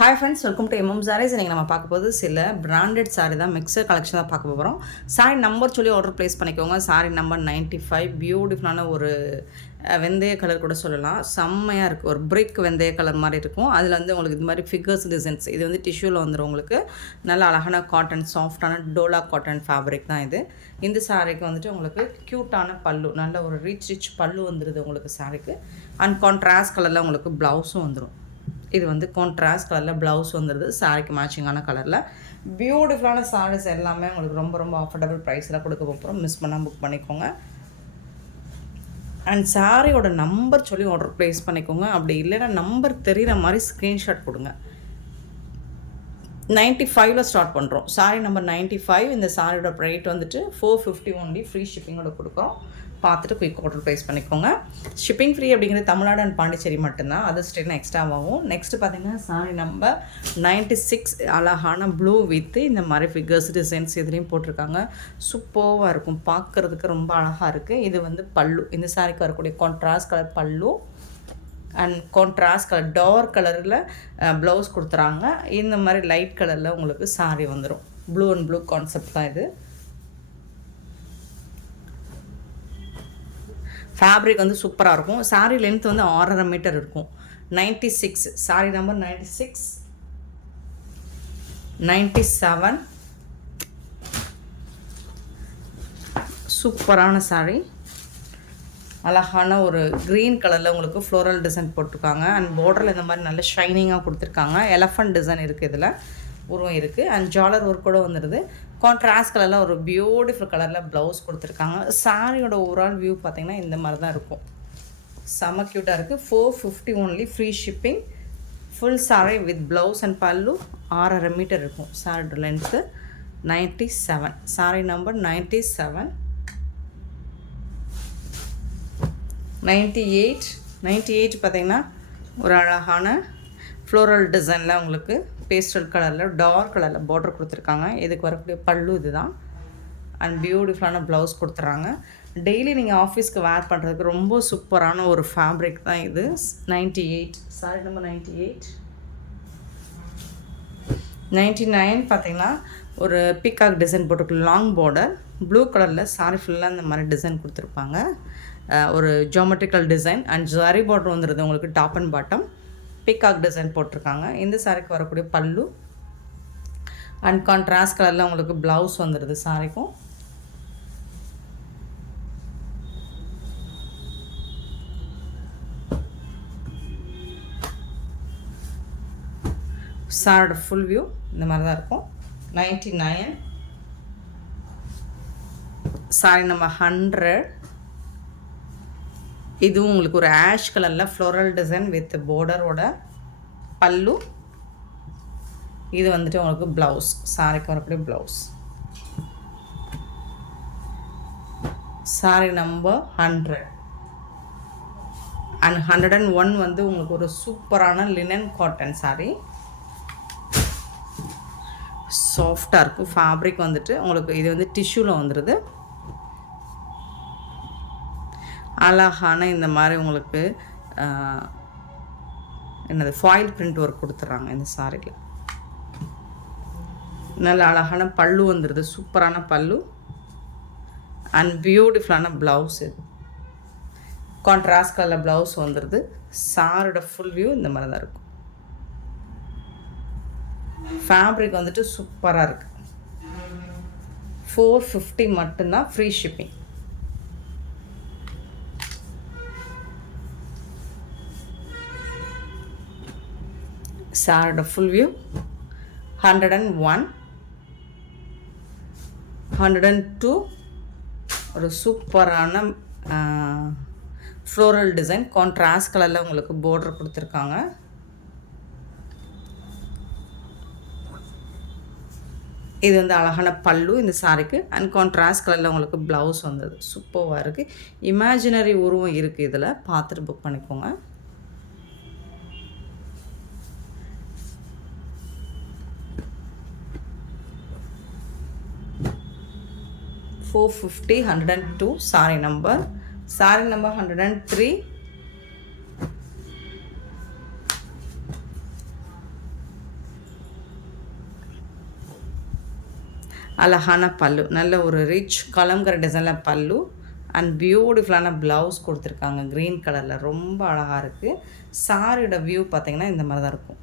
Hi friends, welcome to MM sarees. இன்றைக்கி நம்ம பார்க்க போது சில பிராண்டட் சாரீ தான், மிக்சர் கலெக்ஷன் தான் பார்க்க போகிறோம். சாரீ நம்பர் சொல்லி ஆர்டர் ப்ளேஸ் பண்ணிக்கோங்க. சாரீ நம்பர் 95. பியூட்டிஃபுல்லான ஒரு வெந்தய கலர் கூட சொல்லலாம். செம்மையாக இருக்குது. ஒரு பிரிக் வெந்தய கலர் மாதிரி இருக்கும். அதில் வந்து உங்களுக்கு இது மாதிரி ஃபிகர்ஸ் டிசைன்ஸ், இது வந்து டிஷ்யூவில் வந்துடும். உங்களுக்கு நல்ல அழகான காட்டன், சாஃப்டான டோலா காட்டன் ஃபேப்ரிக் தான் இது. இந்த சாரீக்கு வந்துட்டு உங்களுக்கு க்யூட்டான பல்லு, நல்ல ஒரு ரிச் பல்லு வந்துடுது உங்களுக்கு சாரீக்கு. அண்ட் கான்ட்ராஸ்ட் கலரில் உங்களுக்கு ப்ளவுஸும் வந்துடும். இது வந்து கான்ட்ராஸ்ட் கலரில் ப்ளவுஸ் வந்துடுது, சாரிக்கு மேட்சிங்கான கலரில். பியூட்டிஃபுல்லான சாரீஸ் எல்லாமே உங்களுக்கு ரொம்ப அஃபோர்டபுள் ப்ரைஸில் கொடுக்க போகிறோம். மிஸ் பண்ணால் புக் பண்ணிக்கோங்க. அண்ட் சாரியோட நம்பர் சொல்லி ஆர்டர் ப்ளேஸ் பண்ணிக்கோங்க. அப்படி இல்லைன்னா நம்பர் தெரிகிற மாதிரி ஸ்க்ரீன்ஷாட் கொடுங்க. 95ல் ஸ்டார்ட் பண்ணுறோம். Sorry number 95. இந்த சாரியோட ரேட் வந்துட்டு 450 ஒன்லி. ஃப்ரீ ஷிப்பிங்கோட கொடுக்குறோம். பார்த்துட்டு குயிக் ஆர்டர் ப்ளேஸ் பண்ணிக்கோங்க. ஷிப்பிங் ஃப்ரீ அப்படிங்கிறது தமிழ்நாடு அண்ட் பாண்டிச்சேரி மட்டும்தான். அது ஸ்டேட்னா எக்ஸ்ட்ராவாகும். நெக்ஸ்ட்டு பார்த்தீங்கன்னா சாரி நம்பர் 96. அழகான ப்ளூ வித்து இந்த மாதிரி ஃபிகர்ஸ் டிசைன்ஸ் இதுலேயும் போட்டிருக்காங்க. சூப்பராக இருக்கும், பார்க்குறதுக்கு ரொம்ப அழகாக இருக்குது. இது வந்து பல்லு. இந்த சாரிக்கு வரக்கூடிய கான்ட்ராஸ்ட் கலர் பல்லு அண்ட் கான்ட்ராஸ்ட் கலர் டார்க் கலரில் ப்ளவுஸ் கொடுத்துறாங்க. இந்த மாதிரி லைட் கலரில் உங்களுக்கு சாரி வந்துடும். ப்ளூ அண்ட் ப்ளூ கான்செப்ட் தான் இது. ஃபேப்ரிக் வந்து சூப்பராக இருக்கும். சாரீ லென்த் வந்து 6.5 மீட்டர் இருக்கும். 96. சாரீ நம்பர் 96, 97. சூப்பரான சாரீ. அழகான ஒரு க்ரீன் கலரில் உங்களுக்கு ஃப்ளோரல் டிசைன் போட்டிருக்காங்க. அண்ட் பார்டரில் இந்த மாதிரி நல்ல ஷைனிங்காக கொடுத்துருக்காங்க. எலஃபண்ட் டிசைன் இருக்குது, இதில் உருவம் இருக்குது. அண்ட் ஜாலர் ஒர்க் கூட வந்துடுது. கான்ட்ராஸ்ட் கலரில் ஒரு பியூட்டிஃபுல் கலரில் ப்ளவுஸ் கொடுத்துருக்காங்க. சாரியோட ஓவரால் வியூ பார்த்திங்கன்னா இந்த மாதிரி தான் இருக்கும். செம்ம க்யூட்டாக இருக்குது. 450 only. Free shipping. Full sorry with blouse and பல்லு. 6.5 மீட்டர் இருக்கும் சாரியோட லென்த்து. 97. Sorry number 97. 98 பார்த்திங்கன்னா ஒரு அழகான ஃப்ளோரல் டிசைனில் உங்களுக்கு பேஸ்டல் கலரில் டார்க் கலரில் பார்டர் கொடுத்துருக்காங்க. இதுக்கு வரக்கூடிய பல்லு இது தான். அண்ட் பியூட்டிஃபுல்லான ப்ளவுஸ் கொடுத்துட்றாங்க. டெய்லி நீங்கள் ஆஃபீஸ்க்கு வேர் பண்ணுறதுக்கு ரொம்ப சூப்பரான ஒரு ஃபேப்ரிக் தான் இது. 98. Sorry number 98. 99 பார்த்திங்கன்னா ஒரு பீகாக் டிசைன் போட்டுருக்கு. லாங் பார்டர் ப்ளூ கலரில் சாரி ஃபுல்லாக இந்த மாதிரி டிசைன் கொடுத்துருப்பாங்க. ஒரு geometrical design and zari border வந்துடுது உங்களுக்கு. Top and bottom peacock design போட்டிருக்காங்க. இந்த சாரிக்கு வரக்கூடிய பல்லு அண்ட் கான்ட்ராஸ்ட் கலரில் உங்களுக்கு ப்ளவுஸ் வந்துடுது சாரிக்கும். சாரோட ஃபுல் வியூ இந்த மாதிரி தான் இருக்கும். 99. Sorry number 100. இதுவும் உங்களுக்கு ஒரு ஆஷ் கலரில் ஃப்ளோரல் டிசைன் வித் பார்டரோட பல்லு. இது வந்துட்டு உங்களுக்கு ப்ளவுஸ், சாரிக்கு வரக்கூடிய ப்ளவுஸ். சாரி நம்பர் 100 அண்ட் 101 வந்து உங்களுக்கு ஒரு சூப்பரான லினன் காட்டன் சாரி. சாஃப்டாக இருக்கும் ஃபேப்ரிக் வந்துட்டு உங்களுக்கு. இது வந்து டிஷ்யூவில் வந்துடுது. அழகான இந்த மாதிரி உங்களுக்கு என்னது ஃபாயில் பிரிண்ட் ஒர்க் கொடுத்துட்றாங்க இந்த சாரியில். நல்ல அழகான பல்லு வந்துடுது, சூப்பரான பல்லு அண்ட் பியூட்டிஃபுல்லான ப்ளவுஸ். இது கான்ட்ராஸ்ட் கலரில் ப்ளவுஸ் வந்துடுது. சாரோட ஃபுல் வியூ இந்த மாதிரி தான் இருக்கும். ஃபேப்ரிக் வந்துட்டு சூப்பராக இருக்குது. 450 மட்டும்தான். Free shipping. சாரோட ஃபுல் வியூ. 101, 102 ஒரு சூப்பரான ஃப்ளோரல் டிசைன். கான்ட்ராஸ்ட் கலரில் உங்களுக்கு பார்டர் கொடுத்துருக்காங்க. இது வந்து அழகான பல்லு இந்த சாரிக்கு. அண்ட் கான்ட்ராஸ்ட் கலரில் உங்களுக்கு ப்ளவுஸ் வந்தது. சூப்பராக இருக்குது. இமேஜினரி உருவம் இருக்குது இதில். பார்த்துட்டு புக் பண்ணிக்கோங்க. $450, 102. Sorry number 103. அழகான பல்லு, நல்ல ஒரு ரிச் கலம்கரை டிசைனில் பல்லு அண்ட் பியூட்டிஃபுல்லான ப்ளவுஸ் கொடுத்துருக்காங்க க்ரீன் கலரில். ரொம்ப அழகாக இருக்குது. சாரியோட வியூ பார்த்திங்கன்னா இந்த மாதிரி தான் இருக்கும்.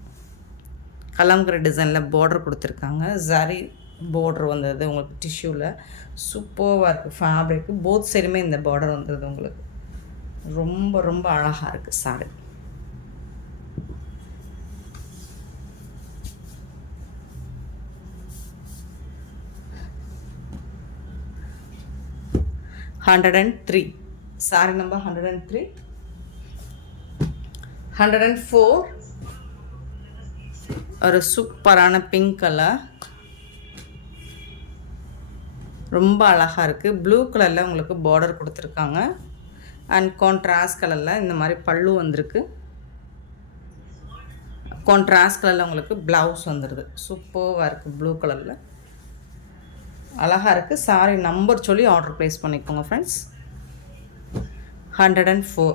கலம்கரை டிசைனில் பார்டர் கொடுத்துருக்காங்க. ஜரி பார்டர் வந்தது உங்களுக்கு டிஷ்யூவில். சூப்பராக இருக்குது ஃபேப்ரிக்கு. போத் சைடுமே இந்த பார்டர் வந்துடுது உங்களுக்கு. ரொம்ப ரொம்ப அழகாக இருக்குது சாரி. $103 sorry number 103. 104 ஒரு சூப்பரான பிங்க் கலர். ரொம்ப அழகாக இருக்குது. ப்ளூ கலரில் உங்களுக்கு பார்டர் கொடுத்துருக்காங்க அண்ட் கான்ட்ராஸ்ட் கலரில் இந்த மாதிரி பல்லு வந்திருக்கு. கான்ட்ராஸ்ட் கலரில் உங்களுக்கு ப்ளவுஸ் வந்துடுது. சூப்பராக இருக்குது. ப்ளூ கலரில் அழகாக இருக்குது. சாரி நம்பர் சொல்லி ஆர்டர் ப்ளேஸ் பண்ணிக்கோங்க ஃப்ரெண்ட்ஸ். 104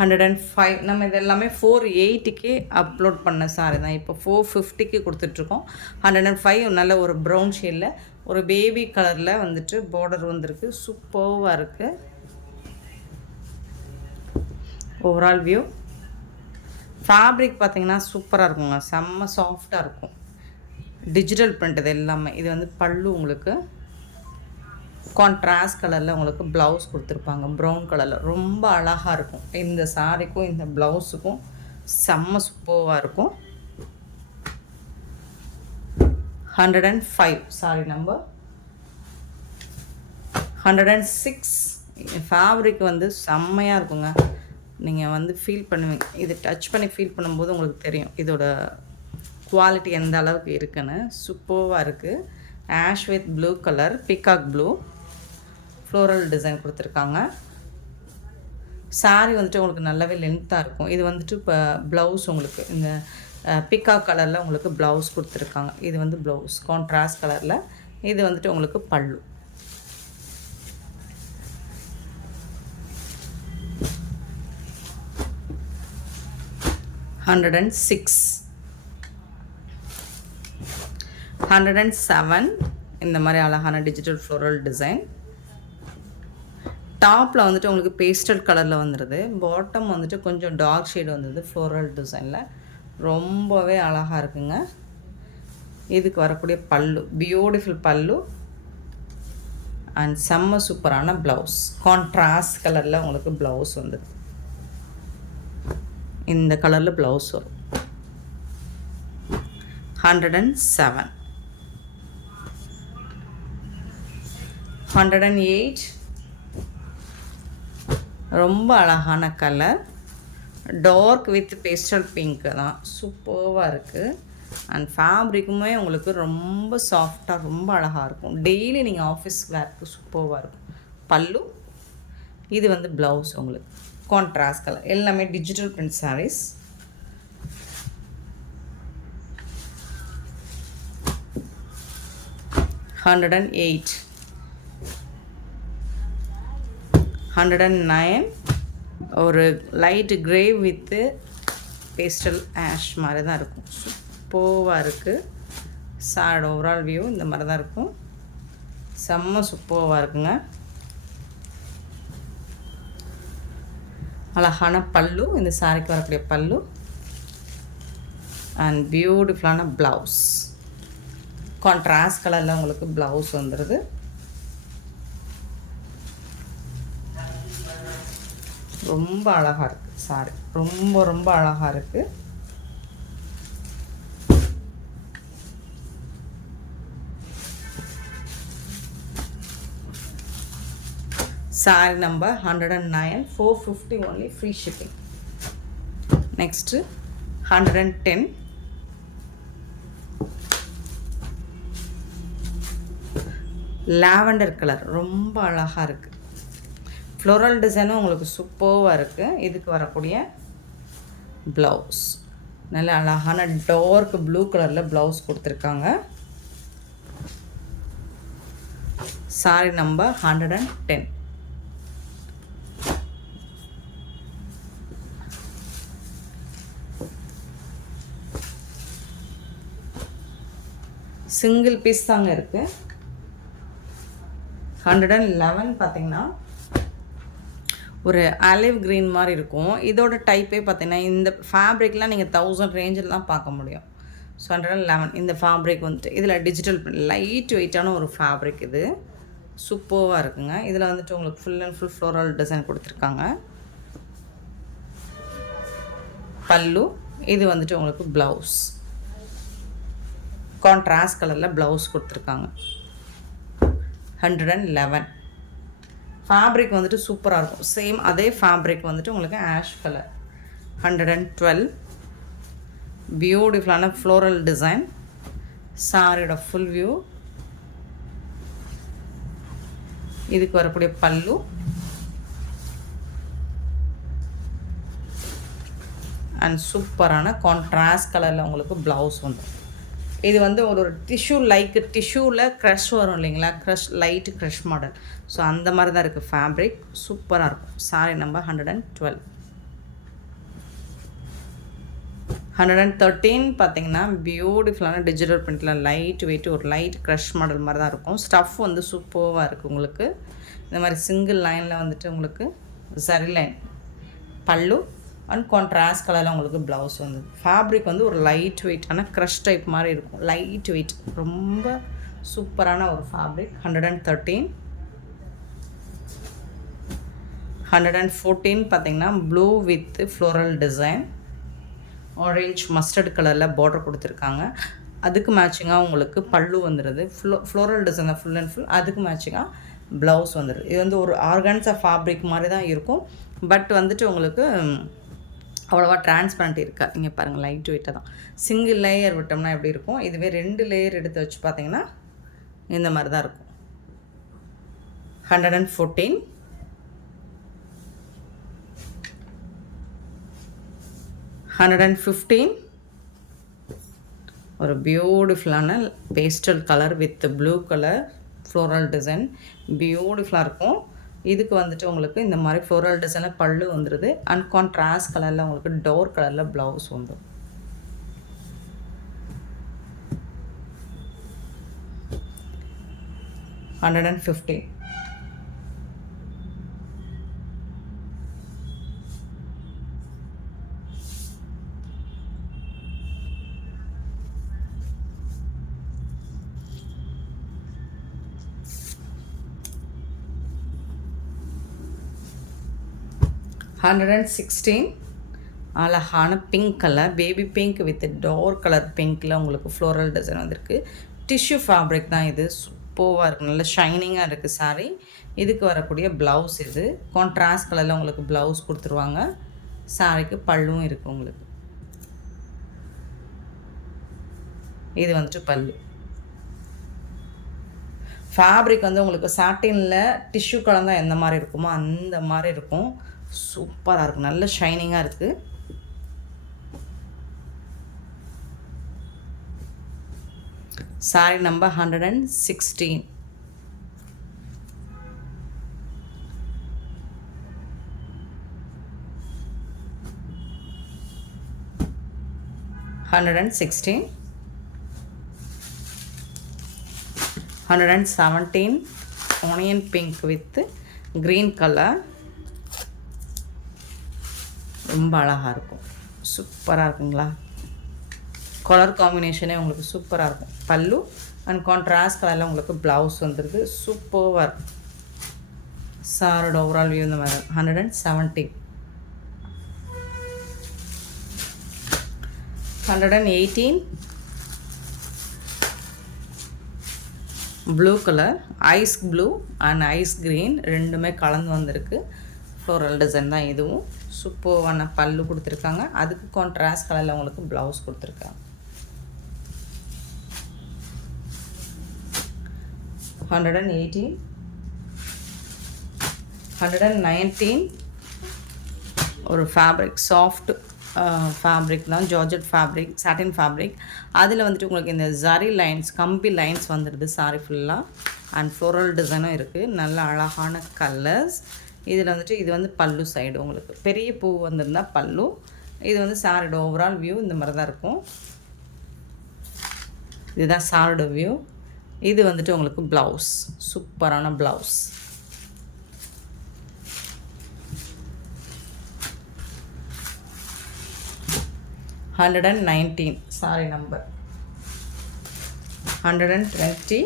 105 நம்ம இது எல்லாமே 480க்கு அப்லோட் பண்ண சாரி தான். இப்போ 450க்கு கொடுத்துட்ருக்கோம். 105 நல்ல ஒரு ப்ரௌன் ஷேடில் ஒரு பேபி கலரில் வந்துட்டு பார்டர் வந்திருக்கு. சூப்பராக இருக்குது. ஓவரால் வியூ ஃபேப்ரிக் பார்த்திங்கன்னா சூப்பராக இருக்குங்க. செம்ம சாஃப்டாக இருக்கும். டிஜிட்டல் பிரிண்ட் இது எல்லாமே. இது வந்து பல்லு உங்களுக்கு கான்ட்ராஸ்ட் கலரில் உங்களுக்கு ப்ளவுஸ் கொடுத்துருப்பாங்க ப்ரௌன் கலரில். ரொம்ப அழகாக இருக்கும். இந்த சாரிக்கும் இந்த ப்ளவுஸுக்கும் செம்ம சூப்பராக இருக்கும். 105 சாரி நம்பர். 106 ஃபேப்ரிக் வந்து செம்மையாக இருக்குங்க. நீங்கள் வந்து ஃபீல் பண்ணுவீங்க. இது டச் பண்ணி ஃபீல் பண்ணும்போது உங்களுக்கு தெரியும் இதோட குவாலிட்டி எந்த அளவுக்கு இருக்குன்னு. சூப்பராக இருக்குது. Ash with blue colour, peacock blue floral design கொடுத்துருக்காங்க. சாரி வந்துட்டு உங்களுக்கு நல்லாவே லென்த்தாக இருக்கும். இது வந்துட்டு இப்போ ப்ளவுஸ் உங்களுக்கு இந்த பீகாக் கலரில் உங்களுக்கு ப்ளவுஸ் கொடுத்துருக்காங்க. இது வந்து ப்ளவுஸ் கான்ட்ராஸ்ட் கலரில். இது வந்துட்டு உங்களுக்கு பல்லு. $106 107 இந்த மாதிரி அழகான டிஜிட்டல் ஃப்ளோரல் டிசைன். டாப்பில் வந்துட்டு உங்களுக்கு பேஸ்டல் கலரில் வந்துடுது. பாட்டம் வந்துட்டு கொஞ்சம் டார்க் ஷேடு வந்தது ஃப்ளோரல் டிசைனில். ரொம்பவே அழகாக இருக்குங்க. இதுக்கு வரக்கூடிய பல்லு பியூட்டிஃபுல் பல்லு அண்ட் செம்ம சூப்பரான ப்ளவுஸ். கான்ட்ராஸ்ட் கலரில் உங்களுக்கு ப்ளவுஸ் வந்துது. இந்த கலரில் ப்ளவுஸ் வரும். 107 108 ரொம்ப அழகான colour. Dark with pastel pink தான். சூப்பராக இருக்குது. அண்ட் ஃபேப்ரிக்குமே உங்களுக்கு ரொம்ப சாஃப்டாக ரொம்ப அழகாக இருக்கும். டெய்லி நீங்கள் ஆஃபீஸ் வேர்க்கு சூப்பராக இருக்கும். பல்லு. இது வந்து ப்ளவுஸ் உங்களுக்கு கான்ட்ராஸ்ட் கலர். எல்லாமே டிஜிட்டல் பிரிண்ட் சாரீஸ். $108 109 ஒரு light grey with pastel ash மாதிரி தான் இருக்கும். சூப்பராக இருக்குது. சாரோட ஓவரால் வியூ இந்த மாதிரி தான் இருக்கும். செம்ம சூப்பராக இருக்குங்க. அழகான பல்லு. இந்த சாரிக்கு வரக்கூடிய பல்லு அண்ட் பியூட்டிஃபுல்லான ப்ளவுஸ். கான்ட்ராஸ்ட் கலரில் உங்களுக்கு ப்ளவுஸ் வந்துடுது. ரொம்ப அழகாக இருக்குது சாரி. ரொம்ப ரொம்ப அழகாக இருக்குது. Sorry number 109 450 only free shipping. Next 110 lavender colour. ரொம்ப அழகாக இருக்குது. ஃப்ளோரல் டிசைனும் உங்களுக்கு சூப்பராக இருக்குது. இதுக்கு வரக்கூடிய ப்ளவுஸ் நல்ல அழகான டார்க் ப்ளூ கலரில் ப்ளவுஸ் கொடுத்துருக்காங்க. Sorry number 110. சிங்கிள் பீஸ் தாங்க இருக்குது. 111 பார்த்திங்கன்னா ஒரு ஆலிவ் க்ரீன் மாதிரி இருக்கும். இதோட டைப்பே பார்த்திங்கன்னா இந்த ஃபேப்ரிக்லாம் நீங்கள் 1000 ரேஞ்சில் தான் பார்க்க முடியும். ஸோ 111 இந்த ஃபேப்ரிக் வந்துட்டு இதில் டிஜிட்டல் லைட் வெயிட்டான ஒரு ஃபேப்ரிக். இது சூப்பராக இருக்குங்க. இதில் வந்துட்டு உங்களுக்கு full and full floral design கொடுத்துருக்காங்க. பல்லு, இது வந்துட்டு உங்களுக்கு ப்ளவுஸ், கான்ட்ராஸ்ட் கலரில் ப்ளவுஸ் கொடுத்துருக்காங்க. 111 ஃபேப்ரிக் வந்துட்டு சூப்பராக இருக்கும். சேம் அதே ஃபேப்ரிக் வந்துட்டு உங்களுக்கு ஆஷ் கலர். 112 பியூட்டிஃபுல்லான ஃப்ளோரல் டிசைன். சாரியோட ஃபுல் வியூ. இதுக்கு வரக்கூடிய பல்லு அண்ட் சூப்பரான கான்ட்ராஸ்ட் கலரில் உங்களுக்கு ப்ளவுஸ் வந்துடும். இது வந்து ஒரு டிஷ்யூ டிஷ்யூவில் க்ரஷ் வரும் இல்லைங்களா, crush light crush model. So அந்த மாதிரி தான் இருக்குது ஃபேப்ரிக். சூப்பராக இருக்கும். Sorry number 112. 113 பார்த்திங்கன்னா பியூட்டிஃபுல்லான டிஜிட்டல் பிரிண்டில் லைட் வெயிட் ஒரு லைட் க்ரஷ் மாடல் மாதிரி தான் இருக்கும். ஸ்டஃப் வந்து சூப்பராக இருக்குது உங்களுக்கு. இந்த மாதிரி சிங்கிள் லைனில் வந்துட்டு உங்களுக்கு சரி லைன் பல்லு அண்ட் கான்ட்ராஸ்ட் கலரில் உங்களுக்கு ப்ளவுஸ் வந்து. ஃபேப்ரிக் வந்து ஒரு லைட் வெயிட்டான க்ரஷ் டைப் மாதிரி இருக்கும். லைட் வெயிட் ரொம்ப சூப்பரான ஒரு ஃபேப்ரிக். 113. 114 பார்த்திங்கன்னா blue with floral design. Orange mustard கலரில் பார்டர் கொடுத்துருக்காங்க. அதுக்கு மேட்சிங்காக உங்களுக்கு பல்லு வந்துடுது. Floral design full and full. அதுக்கு மேட்சிங்காக ப்ளவுஸ் வந்துடுது. இது வந்து ஒரு ஆர்கான்ஸா ஃபேப்ரிக் மாதிரி தான் இருக்கும். பட் வந்துட்டு உங்களுக்கு அவ்வளோவா டிரான்ஸ்பரண்ட் இருக்கா. நீங்கள் பாருங்கள் லைட் வெயிட்டாக தான். சிங்கிள் லேயர் விட்டோம்னா எப்படி இருக்கும், இதுவே 2 லேயர் எடுத்து வச்சு பார்த்தீங்கன்னா இந்த மாதிரி தான் இருக்கும். 114. 115 ஒரு பியூட்டிஃபுல்லான pastel colour with blue colour floral design. பியூட்டிஃபுல்லாக இருக்கும். இதுக்கு வந்துட்டு உங்களுக்கு இந்த மாதிரி ஃப்ளோரல் டிசைனில் பல்லு வந்துடுது. அண்ட் கான்ட்ராஸ்ட் கலரில் உங்களுக்கு டோர் கலரில் ப்ளவுஸ் வந்துடும். $150. 116 அழகான pink colour, baby pink with dark colour பிங்க்கில் உங்களுக்கு ஃப்ளோரல் டிசைன் வந்திருக்கு. டிஷ்யூ ஃபேப்ரிக் தான் இது. சூப்பராக இருக்குது. நல்ல ஷைனிங்காக இருக்குது சாரீ. இதுக்கு வரக்கூடிய ப்ளவுஸ் இது கான்ட்ராஸ்ட் கலரில் உங்களுக்கு ப்ளவுஸ் கொடுத்துருவாங்க. சாரிக்கு பல்லும் இருக்குது உங்களுக்கு. இது வந்துட்டு பல்லு. ஃபேப்ரிக் வந்து உங்களுக்கு சாட்டினில் டிஷ்யூ கலந்தால் எந்த மாதிரி இருக்குமோ அந்த மாதிரி இருக்கும். சூப்பராக இருக்கும். நல்ல ஷைனிங்காக இருக்குது. Sorry number 116. 116. 117 onion pink with green colour. ரொம்ப அழகாக இருக்கும். சூப்பராக இருக்குங்களா. கலர் காம்பினேஷனே உங்களுக்கு சூப்பராக இருக்கும். பல்லு அண்ட் கான்ட்ராஸ்ட் கலரில் உங்களுக்கு ப்ளவுஸ் வந்துடுது. சூப்பராக இருக்கும். சாரோட ஓவரால் வியூ இந்த மாதிரி 170. 118 blue colour, ice blue and ice green ரெண்டுமே கலந்து வந்திருக்கு. ஃப்ளோரல் டிசைன் தான் இதுவும். சூப்பரான பல்லு கொடுத்துருக்காங்க. அதுக்கு கான்ட்ராஸ்ட் கலரில் உங்களுக்கு ப்ளவுஸ் கொடுத்துருக்காங்க. 118. 119 ஒரு ஃபேப்ரிக் சாஃப்ட் ஃபேப்ரிக் தான். ஜார்ஜெட் ஃபேப்ரிக், சாட்டின் ஃபேப்ரிக். அதில் வந்துட்டு உங்களுக்கு இந்த ஜரி லைன்ஸ், கம்பி லைன்ஸ் வந்துடுது சாரி ஃபுல்லாக. அண்ட் ஃப்ளோரல் டிசைனும் இருக்குது. நல்ல அழகான கலர்ஸ். இதில் வந்துட்டு இது வந்து பல்லு சைடு உங்களுக்கு பெரிய பூ வந்திருந்தால் பல்லு. இது வந்து சாரியோட ஓவரால் வியூ இந்த மாதிரி தான் இருக்கும். இதுதான் சாரோட வியூ. இது வந்துட்டு உங்களுக்கு ப்ளவுஸ், சூப்பரான ப்ளவுஸ். $119 sorry number 120.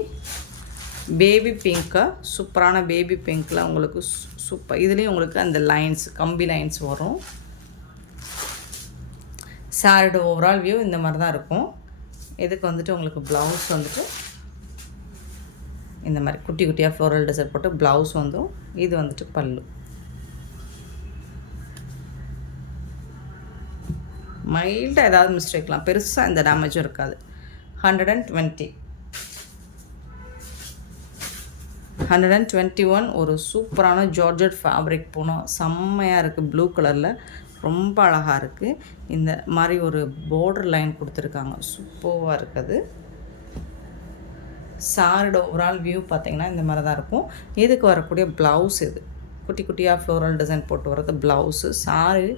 பேபி பிங்க்காக சூப்பரான பேபி பிங்க்கில் உங்களுக்கு சூப்பர். இதுலேயும் உங்களுக்கு அந்த லைன்ஸ், கம்பி லைன்ஸ் வரும். சாரியோட ஓவரால் வியூ இந்த மாதிரி தான் இருக்கும். இதுக்கு வந்துட்டு உங்களுக்கு ப்ளவுஸ் வந்துட்டு இந்த மாதிரி குட்டி குட்டியாக ஃப்ளோரல் டிசைன் போட்டு ப்ளவுஸ் வந்துடும். இது வந்துட்டு பல்லு. மைல்டாக ஏதாவது மிஸ்டேக்லாம், பெருசாக இந்த டேமேஜும் இருக்காது. 120. 121 ஒரு சூப்பரான ஜார்ஜெட் ஃபேப்ரிக் போனோம். செம்மையாக இருக்குது, ப்ளூ கலரில் ரொம்ப அழகாக இருக்குது. இந்த மாதிரி ஒரு பார்டர் லைன் கொடுத்துருக்காங்க, சூப்பராக இருக்குது. சாரியோட ஓவரால் வியூ பார்த்திங்கன்னா இந்த மாதிரி தான் இருக்கும். இதுக்கு வரக்கூடிய ப்ளவுஸ் இது குட்டி குட்டியாக ஃப்ளோரல் டிசைன் போட்டு வர்றது ப்ளவுஸு. சாரி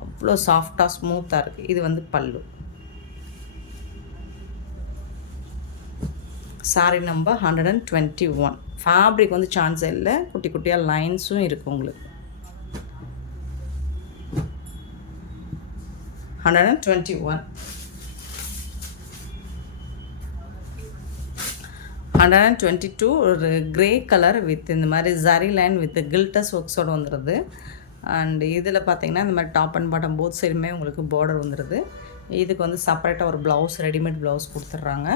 அவ்வளோ சாஃப்டாக ஸ்மூத்தாக இருக்குது. இது வந்து பல்லு. Sorry number 121. ஃபேப்ரிக் வந்து சான்ஸே இல்லை, குட்டி குட்டியாக லைன்ஸும் இருக்குது உங்களுக்கு. 121. 122 ஒரு கிரே கலர் வித் இந்த மாதிரி ஜரி லைன் வித் கில்டஸ் ஒர்க்ஸோடு வந்துடுது. அண்ட் இதில் பார்த்தீங்கன்னா இந்த மாதிரி டாப் அண்ட் பாட்டம் போத் சைடுமே உங்களுக்கு பார்டர் வந்துடுது. இதுக்கு வந்து செப்பரேட்டாக ஒரு ப்ளவுஸ், ரெடிமேட் ப்ளவுஸ் கொடுத்துட்றாங்க.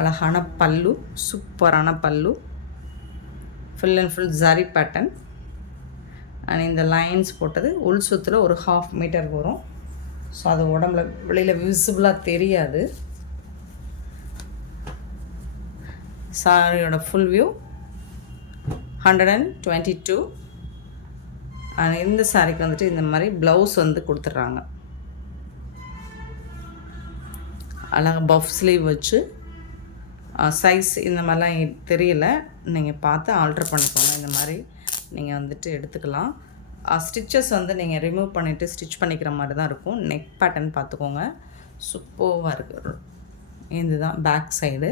அழகான பல்லு, சூப்பரான பல்லு, full and full zari pattern. And இந்த லைன்ஸ் போட்டது உள் சுத்தில் ஒரு 1/2 மீட்டர் வரும். ஸோ அது உடம்புல வெளியில் விசிபிளாக தெரியாது. சாரியோட ஃபுல் வியூ 122. அண்ட் இந்த சாரிக்கு வந்துட்டு இந்த மாதிரி ப்ளவுஸ் வந்து கொடுத்துட்றாங்க. அழகாக பஃப் ஸ்லீவ் வச்சு சைஸ் இந்த மாதிரிலாம் தெரியல, நீங்கள் பார்த்து ஆல்ட்ரு பண்ணிக்கோங்க. இந்த மாதிரி நீங்கள் வந்துட்டு எடுத்துக்கலாம். ஸ்டிச்சஸ் வந்து நீங்கள் ரிமூவ் பண்ணிவிட்டு ஸ்டிச் பண்ணிக்கிற மாதிரி தான் இருக்கும். நெக் பேட்டர்ன் பார்த்துக்கோங்க, சூப்பராக இருக்குது. இதுதான் பேக் சைடு.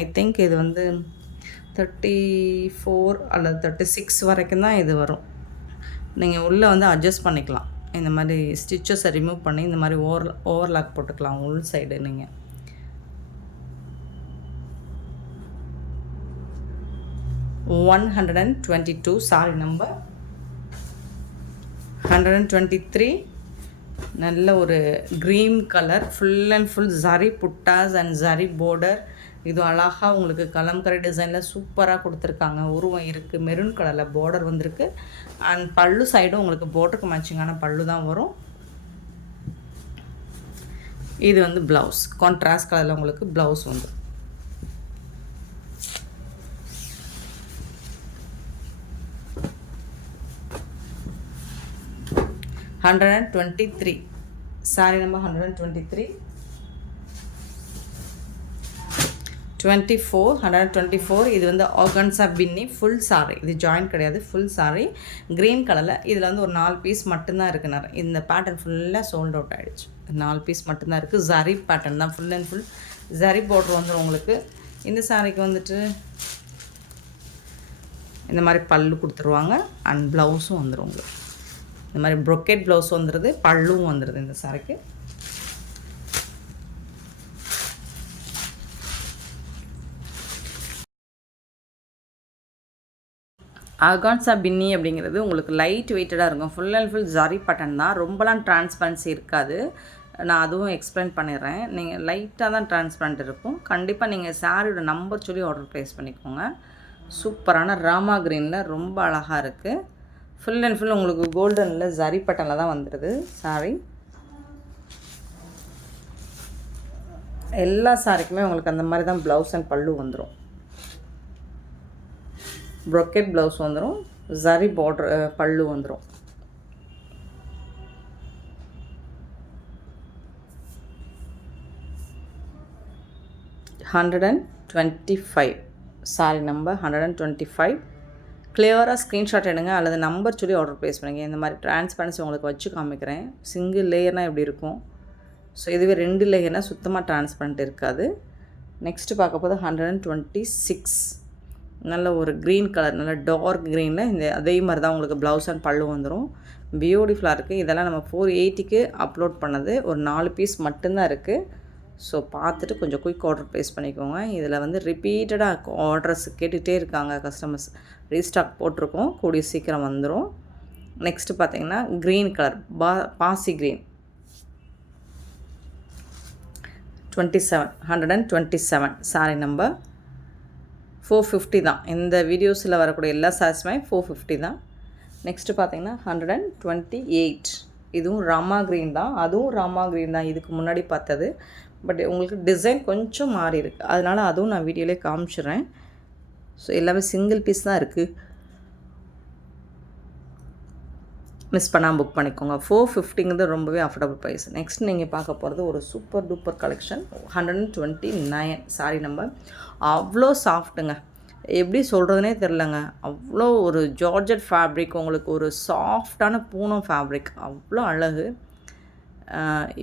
ஐ திங்க் இது வந்து 34 அல்லது 36 வரைக்கும் தான் இது வரும். நீங்கள் உள்ளே வந்து அட்ஜஸ்ட் பண்ணிக்கலாம். இந்த மாதிரி ஸ்டிச்சஸை ரிமூவ் பண்ணி இந்த மாதிரி ஓவர்லாக் போட்டுக்கலாம் உள் சைடு. நீங்கள் $122 சாரி நம்பர் 123. நல்ல ஒரு green colour, full and full zari buttas and zari border. இது அழகாக உங்களுக்கு கலம்கரி டிசைனில் சூப்பராக கொடுத்துருக்காங்க. உருவம் இருக்குது, மெரூன் கலரில் பார்டர் வந்திருக்கு. அண்ட் பல்லு சைடும் உங்களுக்கு பார்டருக்கு மேட்சிங்கான பல்லு தான் வரும். இது வந்து ப்ளவுஸ், கான்ட்ராஸ்ட் கலரில் உங்களுக்கு ப்ளவுஸ் வந்துடும். $123 சாரி நம்பர் 123. 124. இது வந்து ஆர்கன்ஸா பின்னி ஃபுல் சாரி. இது ஜாயிண்ட் கிடையாது, ஃபுல் சாரி க்ரீன் கலரில். இதில் வந்து ஒரு 4 பீஸ் மட்டும்தான் இருக்குது. இந்த பேட்டர்ன் ஃபுல்லாக சோல்ட் அவுட் ஆகிடுச்சு. 4 பீஸ் மட்டும்தான் இருக்குது. ஜரி பேட்டர்ன் தான், full and full zari border வந்துடும் உங்களுக்கு. இந்த சாரிக்கு வந்துட்டு இந்த மாதிரி பல்லு கொடுத்துருவாங்க. அண்ட் ப்ளவுஸும் வந்துடும் உங்களுக்கு. இந்த மாதிரி ப்ரொக்கெட் ப்ளவுஸ் வந்துடுது, பல்லும் வந்துடுது இந்த சாரிக்கு. ஆர்கான்ஸா பின்னி அப்படிங்கிறது உங்களுக்கு லைட் வெயிட்டடாக இருக்கும். Full and full zari button தான், ரொம்பலாம் டிரான்ஸ்பரன்சி இருக்காது. நான் அதுவும் எக்ஸ்பிளைன் பண்ணிடுறேன். நீங்கள் லைட்டாக தான் டிரான்ஸ்பரண்ட் இருக்கும். கண்டிப்பாக நீங்கள் சாரியோட நம்பர் சொல்லி ஆர்டர் ப்ளேஸ் பண்ணிக்கோங்க. சூப்பரான ராமா க்ரீனில் ரொம்ப அழகாக இருக்குது. ஃபுல் அண்ட் ஃபுல் உங்களுக்கு கோல்டனில் ஜரி பட்டனில் தான் வந்துடுது சாரி. எல்லா சாரிக்குமே உங்களுக்கு அந்த மாதிரி தான் ப்ளவுஸ் அண்ட் பல்லு வந்துடும். ப்ரொக்கெட் ப்ளவுஸ் வந்துடும், ஜரி பார்டர் பல்லு வந்துடும். $125 சாரி நம்பர் 125. கிளியராக ஸ்க்ரீன்ஷாட் எடுங்க அல்லது நம்பர் சொல்லி ஆர்டர் ப்ளேஸ் பண்ணுங்கள். இந்த மாதிரி டிரான்ஸ்பரன்சி உங்களுக்கு வச்சு காமிக்கிறேன். சிங்கிள் லேயர்னால் எப்படி இருக்கும். ஸோ இதுவே 2 லேயர்னால் சுத்தமாக டிரான்ஸ்பரண்ட் இருக்காது. நெக்ஸ்ட்டு பார்க்க போது 126 நல்ல ஒரு க்ரீன் கலர், நல்ல டார்க் க்ரீனில் இந்த அதே மாதிரி தான் உங்களுக்கு ப்ளவுஸ் அண்ட் பல்லு வந்துடும். பியூட்டிஃபுல்லாக இருக்குது. இதெல்லாம் நம்ம 480க்கு அப்லோட் பண்ணது. ஒரு 4 பீஸ் மட்டும்தான் இருக்குது. ஸோ பார்த்துட்டு கொஞ்சம் குயிக் ஆர்டர் ப்ளேஸ் பண்ணிக்கோங்க. இதில் வந்து ரிப்பீட்டடாக ஆர்டர்ஸ் கேட்டுகிட்டே இருக்காங்க கஸ்டமர்ஸ். ரீஸ்டாக் போட்டிருக்கோம், கூடிய சீக்கிரம் வந்துடும். நெக்ஸ்ட்டு பார்த்தீங்கன்னா க்ரீன் கலர், பாசி க்ரீன் 127 சாரி நம்பர் 450 தான். இந்த வீடியோஸில் வரக்கூடிய எல்லா சாரீஸுமே 450 தான். நெக்ஸ்ட்டு பார்த்தீங்கன்னா 128 இதுவும் ராமா க்ரீன் தான். அதுவும் ராமா க்ரீன் தான் இதுக்கு முன்னாடி பார்த்தது. பட் உங்களுக்கு டிசைன் கொஞ்சம் மாறி இருக்குது, அதனால் அதுவும் நான் வீடியோவிலே காமிச்சிடுறேன். ஸோ எல்லாமே சிங்கிள் பீஸ் தான் இருக்குது, மிஸ் பண்ணாமல் புக் பண்ணிக்கோங்க. 450ங்கிறது ரொம்பவே அஃபோர்டபுள் ப்ரைஸ். நெக்ஸ்ட் நீங்கள் பார்க்க போகிறது ஒரு super duper collection 129 sorry number. அவ்வளோ சாஃப்ட்டுங்க, எப்படி சொல்கிறதுனே தெரிலங்க. அவ்வளோ ஒரு ஜார்ஜட் ஃபேப்ரிக், உங்களுக்கு ஒரு சாஃப்டான பூனம் ஃபேப்ரிக், அவ்வளோ அழகு.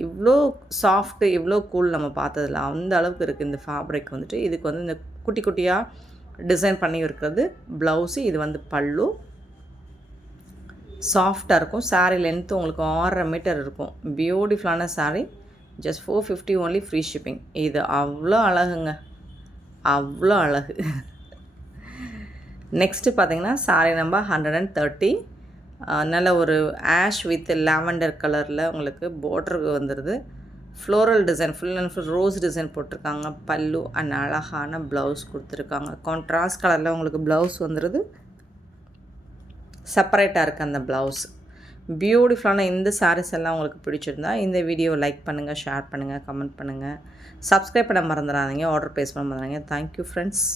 இவ்வளோ சாஃப்ட்டு இவ்வளோ கூல் நம்ம பார்த்ததில்ல, அந்த அளவுக்கு இருக்குது இந்த ஃபேப்ரிக் வந்துட்டு. இதுக்கு வந்து இந்த குட்டி குட்டியாக டிசைன் பண்ணி இருக்கிறது ப்ளவுஸு. இது வந்து பல்லு. சாஃப்டாக இருக்கும். சாரீ லென்த்து உங்களுக்கு 6.5 மீட்டர் இருக்கும். பியூட்டிஃபுல்லான sari. Just 450 only, free shipping. இது அவ்வளோ அழகுங்க, அவ்வளோ அழகு. நெக்ஸ்ட்டு பார்த்தீங்கன்னா சாரீ நம்பர் 130 நல்ல ஒரு ஆஷ் வித் லாவெண்டர் கலரில் உங்களுக்கு பார்டருக்கு வந்துடுது. Floral design, full and full rose design போட்டிருக்காங்க. பல்லு அண்ட் அழகான ப்ளவுஸ் கொடுத்துருக்காங்க. கான்ட்ராஸ்ட் கலரில் உங்களுக்கு ப்ளவுஸ் வந்துடுது. செப்பரேட்டாக இருக்குது அந்த ப்ளவுஸ். பியூட்டிஃபுல்லான இந்த சாரீஸ் எல்லாம் உங்களுக்கு பிடிச்சிருந்தா இந்த வீடியோவை லைக் பண்ணுங்கள், ஷேர் பண்ணுங்கள், கமெண்ட் பண்ணுங்கள், சப்ஸ்கிரைப் பண்ண மறந்துடாதீங்க, ஆர்டர் ப்ளேஸ் பண்ண மறந்துடாதீங்க. Thank you friends.